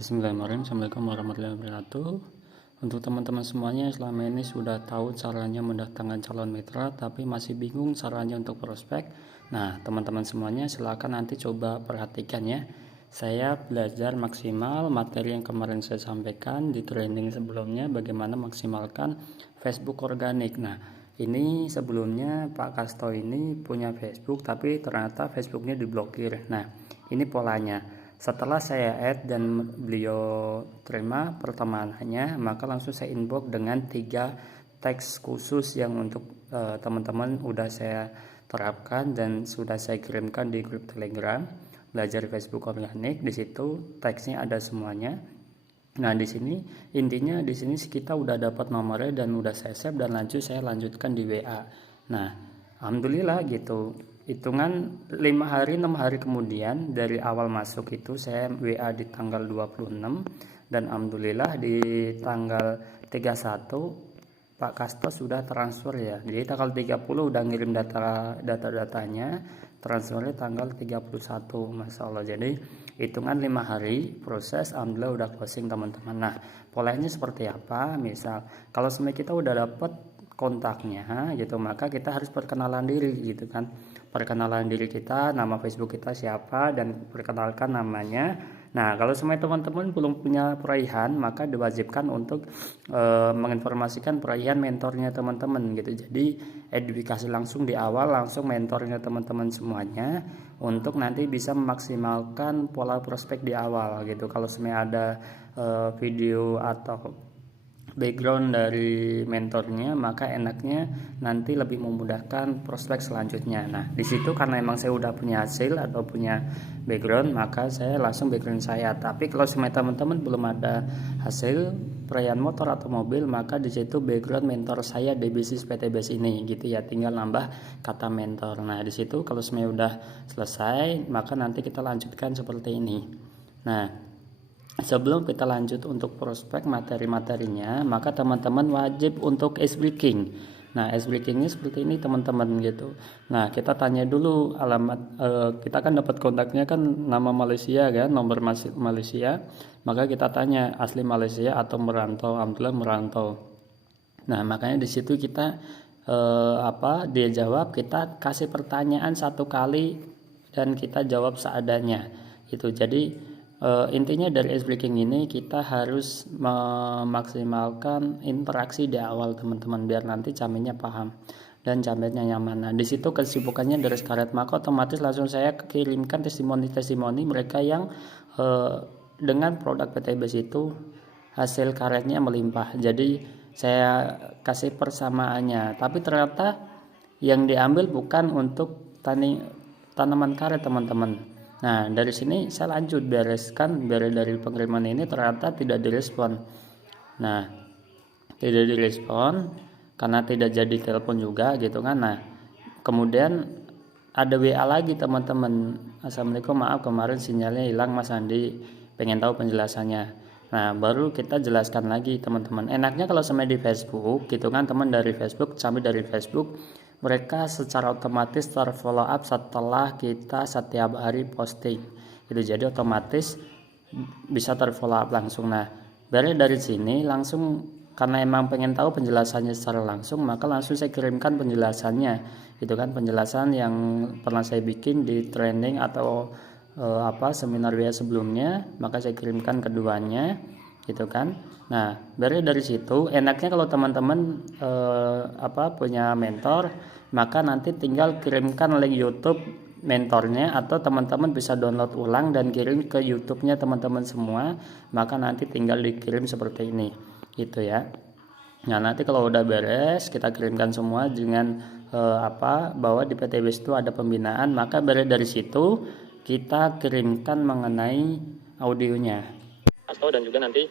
Bismillahirrahmanirrahim. Assalamualaikum warahmatullahi wabarakatuh. Untuk teman-teman semuanya yang selama ini sudah tahu caranya mendatangkan calon mitra tapi masih bingung caranya untuk prospek. Nah, teman-teman semuanya silakan nanti coba perhatikan ya. Saya belajar maksimal materi yang kemarin saya sampaikan di training sebelumnya, bagaimana maksimalkan Facebook organik. Nah, ini sebelumnya Pak Kasto ini punya Facebook tapi ternyata Facebooknya diblokir. Nah, ini polanya. Setelah saya add dan beliau terima pertemanannya, maka langsung saya inbox dengan 3 teks khusus yang untuk teman-teman udah saya terapkan dan sudah saya kirimkan di grup Telegram belajar Facebook organik. Di situ teksnya ada semuanya. Nah, di sini intinya di sini kita udah dapat nomornya dan udah saya save dan saya lanjutkan di WA. Nah, alhamdulillah gitu. Hitungan 5 hari 6 hari kemudian dari awal masuk itu saya WA di tanggal 26 dan alhamdulillah di tanggal 31 Pak Kasto sudah transfer ya. Jadi tanggal 30 udah ngirim data-datanya, transfernya tanggal 31. Masya Allah. Jadi hitungan 5 hari proses, alhamdulillah udah closing teman-teman. Nah, polanya seperti apa? Misal kalau sebenarnya kita udah dapat kontaknya gitu, maka kita harus perkenalan diri gitu kan. Perkenalan diri kita, nama Facebook kita siapa, dan perkenalkan namanya. Nah, kalau semua teman-teman belum punya peraihan, maka diwajibkan untuk menginformasikan peraihan mentornya teman-teman gitu. Jadi edukasi langsung di awal, langsung mentornya teman-teman semuanya untuk nanti bisa memaksimalkan pola prospek di awal gitu. Kalau sebenarnya ada video atau background dari mentornya, maka enaknya nanti lebih memudahkan prospek selanjutnya. Nah, di situ karena emang saya udah punya hasil atau punya background, maka saya langsung background saya. Tapi kalau semuanya teman-teman belum ada hasil perayaan motor atau mobil, maka di situ background mentor saya di bisnis PTBS ini gitu ya, tinggal nambah kata mentor. Nah, di situ kalau semuanya udah selesai, maka nanti kita lanjutkan seperti ini. Nah, sebelum kita lanjut untuk prospek materi-materinya, maka teman-teman wajib untuk ice breaking. Nah, ice breakingnya seperti ini teman-teman gitu. Nah, kita tanya dulu alamat, kita kan dapat kontaknya kan nama Malaysia kan, nomor Malaysia. Maka kita tanya asli Malaysia atau merantau. Alhamdulillah merantau. Nah, makanya di situ kita dia jawab, kita kasih pertanyaan 1 kali dan kita jawab seadanya. Itu jadi intinya dari ice breaking ini kita harus memaksimalkan interaksi di awal teman-teman biar nanti camernya paham dan camernya nyaman. Nah, di situ kesibukannya dari Scarlett, maka otomatis langsung saya kirimkan testimoni mereka yang dengan produk PTBS itu hasil karetnya melimpah. Jadi saya kasih persamaannya, tapi ternyata yang diambil bukan untuk tanaman karet teman-teman. Nah, dari sini saya lanjut beres dari pengiriman ini ternyata tidak direspon. Nah, tidak direspon karena tidak jadi telepon juga gitu kan. Nah, kemudian ada WA lagi teman-teman. Assalamualaikum, maaf kemarin sinyalnya hilang Mas Andi, pengen tahu penjelasannya. Nah, baru kita jelaskan lagi teman-teman. Enaknya kalau sama di Facebook gitu kan, teman dari Facebook sampai dari Facebook mereka secara otomatis terfollow up setelah kita setiap hari posting itu, jadi otomatis bisa terfollow up langsung. Nah, dari sini langsung karena emang pengen tahu penjelasannya secara langsung, maka langsung saya kirimkan penjelasannya itu kan, penjelasan yang pernah saya bikin di training atau seminar WA sebelumnya, maka saya kirimkan keduanya gitu kan. Nah, dari situ enaknya kalau teman-teman punya mentor, maka nanti tinggal kirimkan link YouTube mentornya atau teman-teman bisa download ulang dan kirim ke YouTube-nya teman-teman semua, maka nanti tinggal dikirim seperti ini gitu ya. Nah, nanti kalau udah beres kita kirimkan semua dengan bahwa di PTBS itu ada pembinaan, maka dari situ kita kirimkan mengenai audionya. Dan juga nanti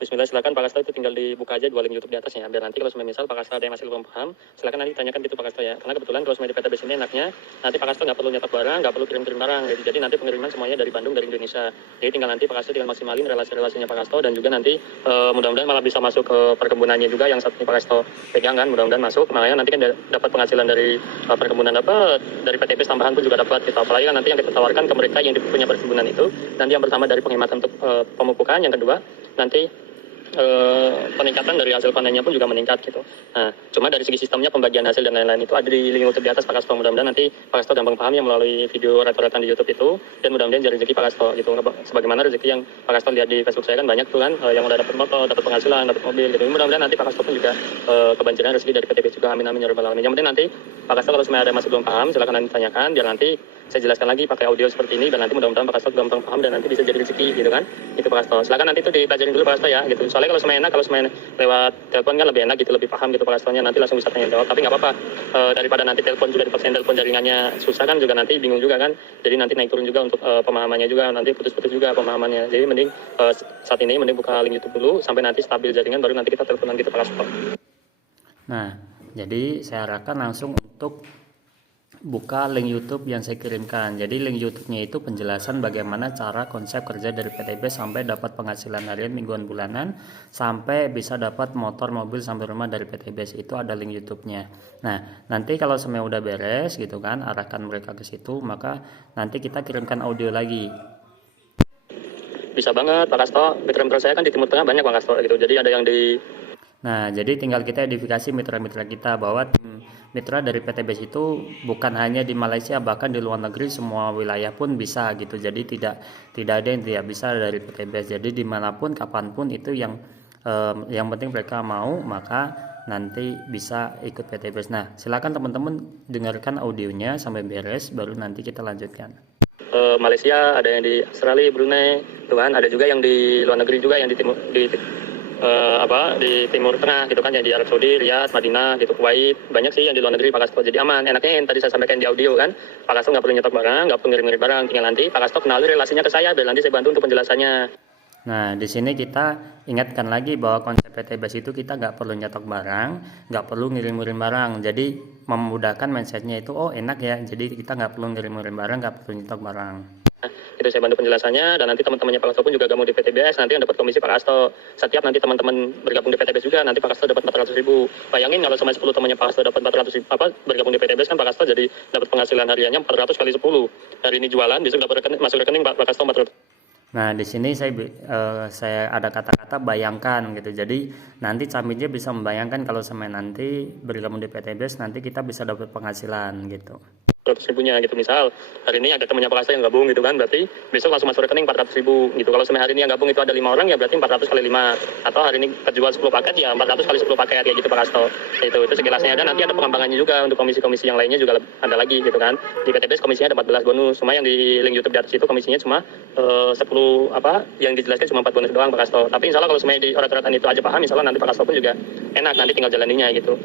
Bismillah, silakan Pak Kasto itu tinggal dibuka aja 2 link YouTube di atasnya, biar nanti kalau misal Pak Kasto ada yang masih belum paham, silakan nanti tanyakan gitu Pak Kasto ya. Karena kebetulan kalau di PTBS ini enaknya, nanti Pak Kasto nggak perlu nyetok barang, nggak perlu kirim-kirim barang, gitu. Jadi nanti pengiriman semuanya dari Bandung, dari Indonesia. Jadi tinggal nanti Pak Kasto tinggal maksimalin relasi-relasinya Pak Kasto, dan juga nanti mudah-mudahan malah bisa masuk ke perkebunannya juga yang saat ini Pak Kasto pegang kan, mudah-mudahan masuk. Makanya nanti kan dapat penghasilan dari perkebunan, dapat dari PTBS tambahan pun juga dapat gitu. Apalagi kan nanti yang kita tawarkan ke mereka yang punya perkebunan itu, nanti yang pertama dari penghematan untuk pemupukan, yang kedua nanti peningkatan dari hasil panennya pun juga meningkat gitu. Nah, cuma dari segi sistemnya pembagian hasil dan lain-lain itu ada di link YouTube di atas Pak Kasto. Mudah-mudahan nanti Pak Kasto gampang paham ya melalui video rata-rata di YouTube itu, dan mudah-mudahan jadi rezeki Pak Kasto gitu. Sebagaimana rezeki yang Pak Kasto lihat di Facebook saya kan banyak tuh kan, yang udah dapat motor, dapat penghasilan, dapat mobil gitu. Mudah-mudahan nanti Pak Kasto pun juga kebanjiran rezeki dari PTB juga. Amin amin ya rabbal alamin. Yang penting nanti Pak Kasto kalau semuanya ada masih belum paham, silakan nanti tanyakan, biar nanti saya jelaskan lagi pakai audio seperti ini, dan nanti mudah-mudahan Pak Kasto gampang paham dan nanti bisa jadi rezeki gitu kan. Itu Pak Kasto. Silakan nanti itu dipelajarin dulu Pak Kasto ya gitu. Soalnya kalau semuanya enak, kalau semuanya lewat telepon kan lebih enak gitu, lebih paham gitu Pak Kastonya, nanti langsung bisa tanya jawab. Tapi nggak apa-apa, daripada nanti telepon juga dipaksain telepon jaringannya susah kan, juga nanti bingung juga kan. Jadi nanti naik turun juga untuk pemahamannya juga, nanti putus-putus juga pemahamannya. Jadi mending saat ini mending buka link YouTube dulu sampai nanti stabil jaringan, baru nanti kita teleponan gitu Pak Kasto. Nah, jadi saya arahkan langsung untuk buka link YouTube yang saya kirimkan. Jadi link YouTube-nya itu penjelasan bagaimana cara konsep kerja dari PTB sampai dapat penghasilan harian, mingguan, bulanan, sampai bisa dapat motor, mobil sampai rumah dari PTB. Itu ada link YouTube-nya. Nah, nanti kalau semua udah beres gitu kan, arahkan mereka ke situ, maka nanti kita kirimkan audio lagi. Bisa banget Pak Kasto, mitra-mitra saya kan di Timur Tengah banyak Pak Kasto gitu. Jadi ada yang di jadi tinggal kita edifikasi mitra-mitra kita bahwa mitra dari PTBS itu bukan hanya di Malaysia, bahkan di luar negeri semua wilayah pun bisa gitu. Jadi tidak ada yang tidak bisa dari PTBS. Jadi dimanapun kapanpun itu yang penting mereka mau, maka nanti bisa ikut PTBS. Nah, silakan teman-teman dengarkan audionya sampai beres, baru nanti kita lanjutkan. Malaysia, ada yang di Australia, Brunei, tuhan, ada juga yang di luar negeri juga, yang di timur di Timur Tengah gitu kan, yang di Arab Saudi, Riyadh, Madinah gitu, Kuwait, banyak sih yang di luar negeri Pak Kasto. Jadi aman, enaknya yang tadi saya sampaikan di audio kan, Pak Kasto nggak perlu nyetok barang, nggak perlu ngirim barang, tinggal nanti Pak Kasto kenali relasinya ke saya, biar nanti saya bantu untuk penjelasannya. Nah, di sini kita ingatkan lagi bahwa konsep PTBS itu kita nggak perlu nyetok barang, nggak perlu ngirim-ngirim barang. Jadi memudahkan mindsetnya itu, oh enak ya, jadi kita nggak perlu ngirim-ngirim barang, nggak perlu nyetok barang. Itu saya bantu penjelasannya, dan nanti teman-temannya Pak Kasto pun juga gabung di PTBS, nanti yang dapat komisi Pak Kasto. Setiap nanti teman-teman bergabung di PTBS juga, nanti Pak Kasto dapat 400.000. Bayangin kalau sama 10 temannya Pak Kasto dapat 400.000, bergabung di PTBS kan Pak Kasto jadi dapat penghasilan hariannya 400 kali 10. Hari ini jualan, besok dapat masuk rekening Pak Kasto 400. Nah, di sini saya ada kata-kata bayangkan gitu. Jadi nanti Camitnya bisa membayangkan kalau sama nanti bergabung di PTBS, nanti kita bisa dapat penghasilan gitu. 400.000-nya gitu, misal hari ini ada temannya Pak Kasto yang gabung gitu kan, berarti besok langsung masuk rekening 400.000 gitu. Kalau hari ini yang gabung itu ada 5 orang, ya berarti 400 kali 5, atau hari ini terjual 10 paket ya 400 kali 10 paket ya gitu Pak Kasto. Itu sekilasnya. Dan nanti ada pengembangannya juga untuk komisi-komisi yang lainnya juga ada lagi gitu kan. Di PTBS komisinya ada 14 bonus, cuma yang di link YouTube di atas itu komisinya cuma 10 yang dijelaskan cuma 4 bonus doang Pak Kasto. Tapi insya Allah kalau semuanya di rata-rata itu aja paham, insya Allah nanti Pak Kasto pun juga enak, nanti tinggal jalaninya gitu.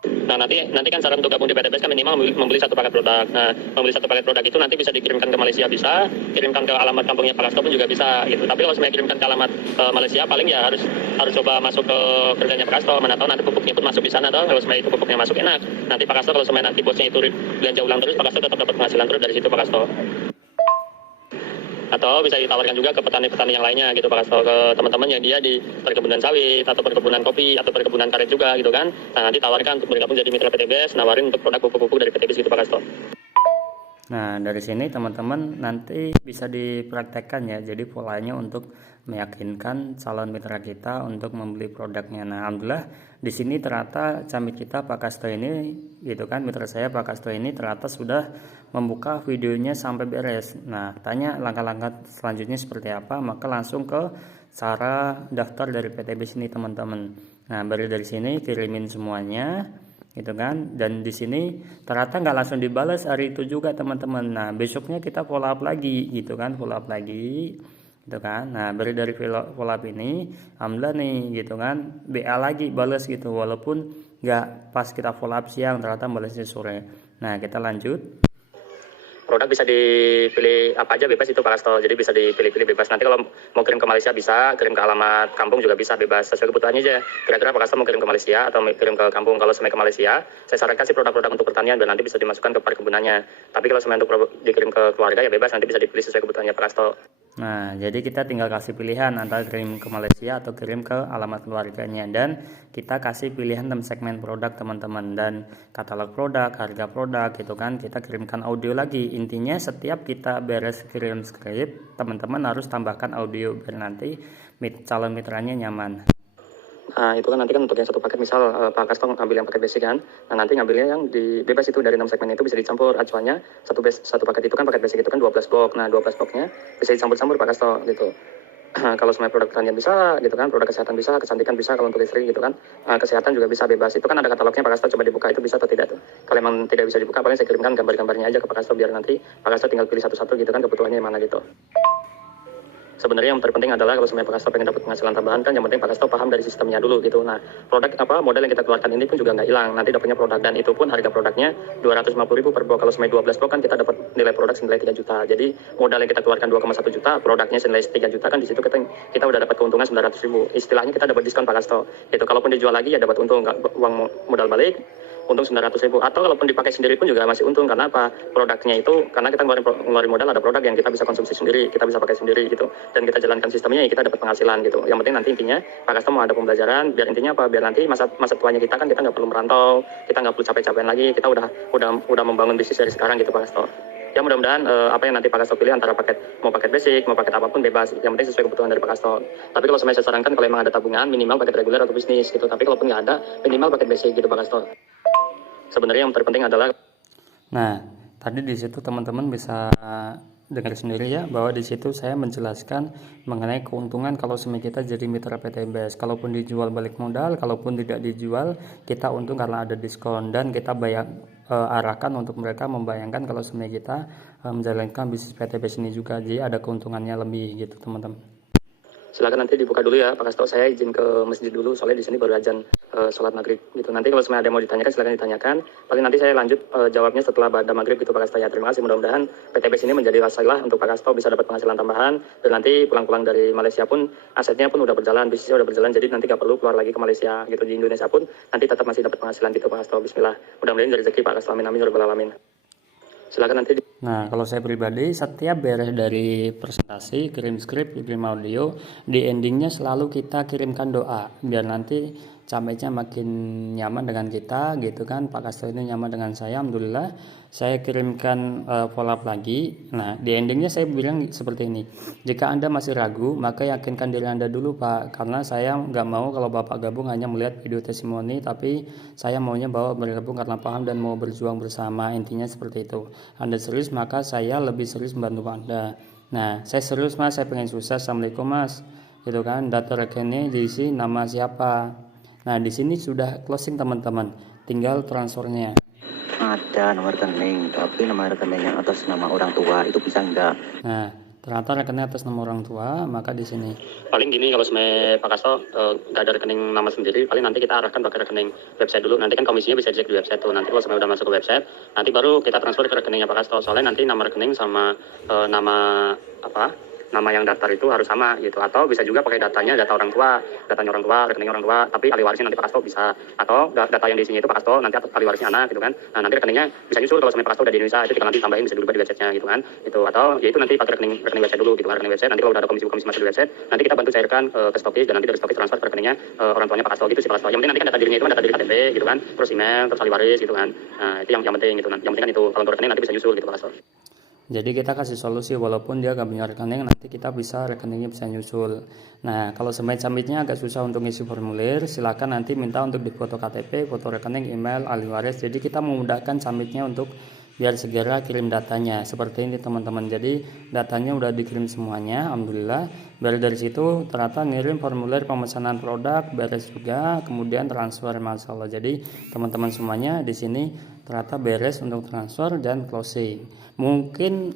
Nah, nanti kan saran untuk gabung di PTBS kan minimal membeli 1 paket produk. Nah, membeli 1 paket produk itu nanti bisa dikirimkan ke Malaysia, bisa kirimkan ke alamat kampungnya Pak Kasto pun juga bisa gitu. Tapi kalau semuanya kirimkan ke alamat Malaysia, paling ya harus coba masuk ke kerjanya Pak Kasto. Mana tahu nanti pupuknya pun masuk di sana, atau kalau semuanya itu pupuknya masuk enak. Nanti Pak Kasto kalau semuanya nanti bosnya itu belanja ulang terus, Pak Kasto tetap dapat penghasilan terus dari situ Pak Kasto. Atau bisa ditawarkan juga ke petani-petani yang lainnya gitu Pak Kasto, ke teman-teman yang dia di perkebunan sawit atau perkebunan kopi atau perkebunan karet juga gitu kan. Nah, nanti tawarkan untuk bergabung jadi mitra PTBS, nawarin untuk produk pupuk-pupuk dari PTBS gitu Pak Kasto. Nah, dari sini teman-teman nanti bisa dipraktekkan ya. Jadi polanya untuk meyakinkan calon mitra kita untuk membeli produknya. Nah, alhamdulillah di sini ternyata camit kita Pak Kasto ini gitu kan, mitra saya Pak Kasto ini ternyata sudah membuka videonya sampai beres. Nah, tanya langkah-langkah selanjutnya seperti apa, maka langsung ke cara daftar dari PTBS ini teman-teman. Nah, baru dari sini kirimin semuanya gitu kan, dan di sini ternyata nggak langsung dibalas hari itu juga teman-teman. Nah, besoknya kita follow up lagi gitu kan, follow up lagi gitu kan. Nah, baru dari follow up ini alhamdulillah nih gitu kan, BA lagi balas gitu, walaupun nggak pas kita follow up siang, ternyata balasnya sore. Nah, kita lanjut. produk bisa dipilih apa aja bebas itu Pak Kasto, jadi bisa dipilih-pilih bebas. Nanti kalau mau kirim ke Malaysia bisa, kirim ke alamat kampung juga bisa, bebas sesuai kebutuhannya aja. Kira-kira Pak Kasto mau kirim ke Malaysia atau kirim ke kampung. Kalau semuanya ke Malaysia, saya sarankan sih produk-produk untuk pertanian biar nanti bisa dimasukkan ke perkebunannya. Tapi kalau semuanya untuk dikirim ke keluarga ya bebas, nanti bisa dipilih sesuai kebutuhannya Pak Kasto. Nah, jadi kita tinggal kasih pilihan antara kirim ke Malaysia atau kirim ke alamat keluarganya, dan kita kasih pilihan dalam segmen produk teman-teman, dan katalog produk, harga produk gitu kan. Kita kirimkan audio lagi. Intinya setiap kita beres kirim skrip, teman-teman harus tambahkan audio biar nanti calon mitranya nyaman. Nah, itu kan nanti kan untuk yang satu paket, misal Pak Kasto ngambil yang paket basic kan, nah nanti ngambilnya yang di bebas itu dari 6 segmen itu bisa dicampur acuannya, satu paket itu kan, paket basic itu kan 12 blok, nah 12 bloknya bisa dicampur-campur Pak Kasto gitu. Kalau semua produk pertanian bisa gitu kan, produk kesehatan bisa, kecantikan bisa, kalau untuk istri gitu kan, kesehatan juga bisa bebas. Itu kan ada katalognya Pak Kasto, coba dibuka itu bisa atau tidak tuh. Kalau emang tidak bisa dibuka, paling saya kirimkan gambar-gambarnya aja ke Pak Kasto biar nanti Pak Kasto tinggal pilih satu-satu gitu kan, kebutuhannya mana gitu. Sebenarnya yang terpenting adalah kalau sebenarnya Pak Kasto pengen dapat penghasilan tambahan kan, yang penting Pak Kasto paham dari sistemnya dulu gitu. Nah, produk modal yang kita keluarkan ini pun juga nggak hilang, nanti dapatnya produk, dan itu pun harga produknya 250.000 per blok. Kalau semuanya 12 blok kan kita dapat nilai produk senilai 3 juta. Jadi modal yang kita keluarkan 2,1 juta, produknya senilai 3 juta kan, di situ kita udah dapat keuntungan 900.000. Istilahnya kita dapat diskon Pak Kasto. Itu kalaupun dijual lagi ya dapat untung, uang modal balik untung 900.000, atau kalaupun dipakai sendiri pun juga masih untung. Karena apa? Produknya itu, karena kita ngeluarin modal, ada produk yang kita bisa konsumsi sendiri, kita bisa pakai sendiri gitu, dan kita jalankan sistemnya ya kita dapat penghasilan gitu. Yang penting nanti intinya Pak Kasto mau ada pembelajaran biar intinya apa? Biar nanti masa tuanya kita kan, kita nggak perlu merantau, kita nggak perlu capek-capekan lagi, kita udah membangun bisnis dari sekarang gitu Pak Kasto. Ya mudah-mudahan apa yang nanti Pak Kasto pilih, antara mau paket basic, mau paket apapun bebas, yang penting sesuai kebutuhan dari Pak Kasto. Tapi kalau saya sarankan, kalau memang ada tabungan, minimal paket reguler atau bisnis gitu. Tapi kalaupun nggak ada, minimal paket basic gitu Pak Kasto. Sebenarnya yang terpenting adalah, nah tadi di situ teman-teman bisa dengar sendiri ya, bahwa di situ saya menjelaskan mengenai keuntungan kalau semisal kita jadi mitra PTBS. Kalaupun dijual balik modal, kalaupun tidak dijual kita untung karena ada diskon, dan kita arahkan untuk mereka membayangkan kalau semisal kita menjalankan bisnis PTBS ini juga, jadi ada keuntungannya lebih gitu teman-teman. silakan nanti dibuka dulu ya Pak Kasto. Saya izin ke masjid dulu, soalnya di sini baru azan sholat maghrib gitu. Nanti kalau semuanya ada yang mau ditanyakan silakan ditanyakan. Paling nanti saya lanjut jawabnya setelah pada maghrib gitu Pak Kasto ya. Terima kasih, mudah-mudahan PTBS ini menjadi wasilah untuk Pak Kasto bisa dapat penghasilan tambahan, dan nanti pulang-pulang dari Malaysia pun asetnya pun udah berjalan, bisnisnya udah berjalan, jadi nanti nggak perlu keluar lagi ke Malaysia gitu. Di Indonesia pun nanti tetap masih dapat penghasilan gitu Pak Kasto. Bismillah, mudah-mudahan dari rezeki Pak Kasto, amin amin ya rabbal alamin. Silakan nanti. Nah, kalau saya pribadi setiap beres dari presentasi, kirim skrip, kirim audio, di endingnya selalu kita kirimkan doa biar nanti camatnya makin nyaman dengan kita gitu kan. Pak Kasto ini nyaman dengan saya, alhamdulillah. Saya kirimkan follow up lagi. Nah, di endingnya saya bilang seperti ini: jika Anda masih ragu, maka yakinkan diri Anda dulu Pak, karena saya nggak mau kalau Bapak gabung hanya melihat video testimoni, tapi saya maunya bahwa bergabung karena paham dan mau berjuang bersama. Intinya seperti itu. Anda serius, maka saya lebih serius membantu Anda. Nah, saya serius Mas, saya pengen sukses, assalamualaikum Mas, gitu kan. Data rekeningnya diisi nama siapa. Nah, di sini sudah closing teman-teman, tinggal transfernya. Ada nomor rekening, tapi nomor rekening yang atas nama orang tua itu bisa enggak? Nah, ternyata rekening atas nama orang tua, maka di sini Paling gini, kalau sebenarnya Pak Kasto nggak ada rekening nama sendiri, paling nanti kita arahkan pakai rekening website dulu. Nanti kan komisinya bisa cek di website tuh. Nanti kalau sebenarnya udah masuk ke website, nanti baru kita transfer ke rekeningnya Pak Kasto. Soalnya nanti nama rekening sama nama yang daftar itu harus sama gitu. Atau bisa juga pakai datanya orang tua, rekening orang tua, tapi ahli warisnya nanti Pak Kasto bisa. Atau data yang diisinya itu Pak Kasto, nanti ahli warisnya anak gitu kan. Nah, nanti rekeningnya bisa nyusul kalau sebenarnya Pak Kasto udah di Indonesia, itu tinggal nanti tambahin, bisa dirubah di websitenya gitu kan. Itu, atau ya itu nanti pakai rekening website dulu gitu kan, rekening website. Nanti kalau udah ada komisi masuk di website, nanti kita bantu cairkan ke stokis, dan nanti dari stokis transfer ke rekeningnya orang tuanya Pak Kasto gitu sih Pak Kasto. Yang penting nanti kan data dirinya itu kan data diri KTP gitu kan, terus email, terus ahli waris gitu kan. Nah, itu yang penting gitu. Yang penting kan itu, kalau untuk rekening nanti bisa nyusul gitu Pak Kasto. jadi kita kasih solusi, walaupun dia gak punya rekening, nanti kita bisa rekeningnya bisa nyusul. Nah, kalau camitnya agak susah untuk ngisi formulir, silakan nanti minta untuk di foto KTP, foto rekening, email, ahli waris. Jadi kita memudahkan camitnya untuk biar segera kirim datanya. Seperti ini teman-teman. Jadi datanya udah dikirim semuanya, alhamdulillah. Dari situ ternyata ngirim formulir pemesanan produk, beres juga, kemudian transfer, masalah. Jadi teman-teman semuanya di sini ternyata beres untuk transfer dan closing. Mungkin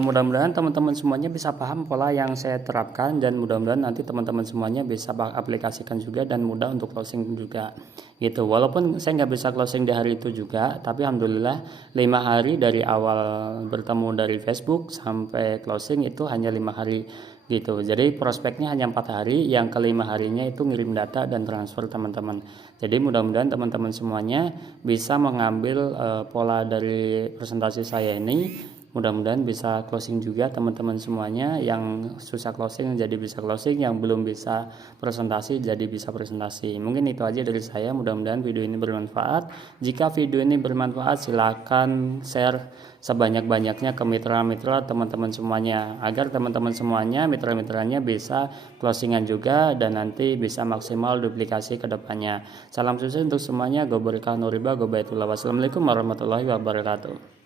Mudah-mudahan teman-teman semuanya bisa paham pola yang saya terapkan, dan mudah-mudahan nanti teman-teman semuanya bisa aplikasikan juga dan mudah untuk closing juga gitu. Walaupun saya nggak bisa closing di hari itu juga, tapi alhamdulillah 5 hari dari awal bertemu dari Facebook sampai closing itu hanya 5 hari gitu. Jadi prospeknya hanya 4 hari, yang kelima harinya itu ngirim data dan transfer teman-teman. Jadi mudah-mudahan teman-teman semuanya bisa mengambil pola dari presentasi saya ini. Mudah-mudahan bisa closing juga teman-teman semuanya. Yang susah closing jadi bisa closing, yang belum bisa presentasi jadi bisa presentasi. Mungkin itu aja dari saya. Mudah-mudahan video ini bermanfaat. Jika video ini bermanfaat, silakan share sebanyak-banyaknya ke mitra-mitra teman-teman semuanya, agar teman-teman semuanya, mitra-mitranya bisa closingan juga dan nanti bisa maksimal duplikasi ke depannya. Salam sukses untuk semuanya. Go berkah nuriba, go baitullah. Wassalamualaikum warahmatullahi wabarakatuh.